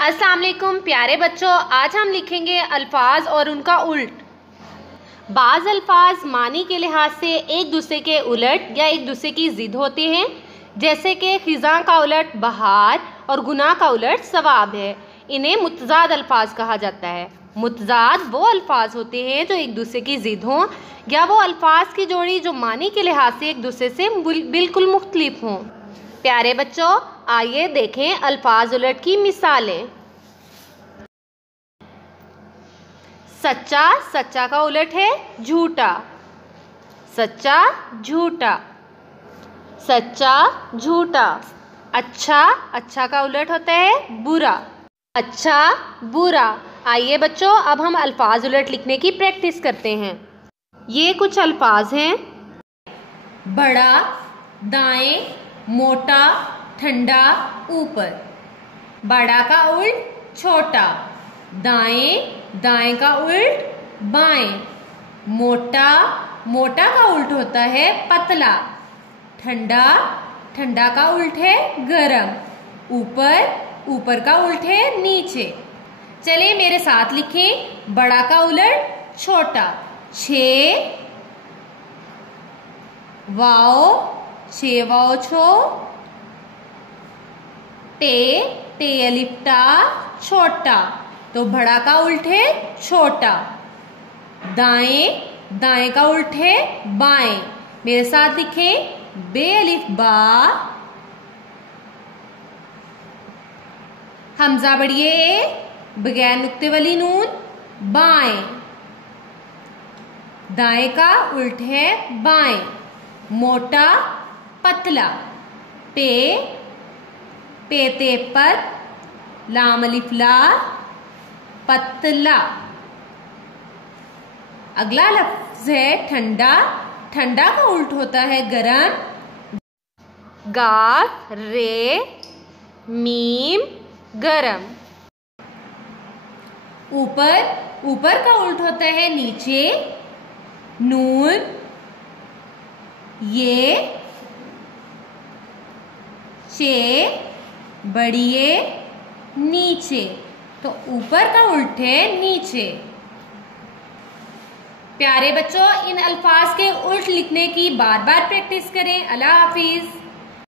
अस्सलाम वालेकुम प्यारे बच्चों, आज हम लिखेंगे अल्फाज और उनका उल्ट। बाज़ अल्फाज मानी के लिहाज से एक दूसरे के उलट या एक दूसरे की ज़िद होते हैं, जैसे कि ख़िज़ा का उलट बहार और गुनाह का उलट सवाब है। इन्हें मुतज़ाद अल्फाज कहा जाता है। मुतज़ाद वो अल्फाज होते हैं जो एक दूसरे की ज़िद हों, या वो अल्फाज की जोड़ी जो मानी के लिहाज से एक दूसरे से बिल्कुल मुख्तलिफ हों। प्यारे बच्चों, आइए देखें अल्फाज उलट की मिसालें। सच्चा, सच्चा का उलट है झूठा। सच्चा झूठा। सच्चा झूठा। अच्छा, अच्छा का उलट होता है बुरा। अच्छा बुरा। आइए बच्चों, अब हम अल्फाज उलट लिखने की प्रैक्टिस करते हैं। ये कुछ अल्फाज हैं। बड़ा, दाएं, मोटा, ठंडा, ऊपर। बड़ा का उल्ट छोटा। दाएं, दाएं का उल्ट बाएं। मोटा, मोटा का उल्ट होता है पतला। ठंडा, ठंडा का उल्ट है गरम। ऊपर, ऊपर का उल्ट है नीचे। चलिए मेरे साथ लिखें। बड़ा का उलट छोटा। छे वाओ, छे वाओ छो। टे, टे अलिफ टा, छोटा। तो बड़ा का उल्ट है छोटा। दाएं, दाएं का उल्ट है बाएं। मेरे साथ लिखें। बे अलिफ बा, हमजा बढ़िए ए, बगैर नुक्ते वाली नून, बाएं। दाएं का उल्ट है बाएं। मोटा, पतला। पे, पेते पत, लाम अलिफ ला, पतला। अगला लफ्ज है ठंडा। ठंडा का उल्ट होता है गरम। गाफ, रे, मीम, गरम। ऊपर, ऊपर का उल्ट होता है नीचे। नून, ये, चे, बढ़िए, नीचे। तो ऊपर का उल्ट है नीचे। प्यारे बच्चों, इन अल्फाज के उल्ट लिखने की बार बार प्रैक्टिस करें। अल्लाह हाफिज।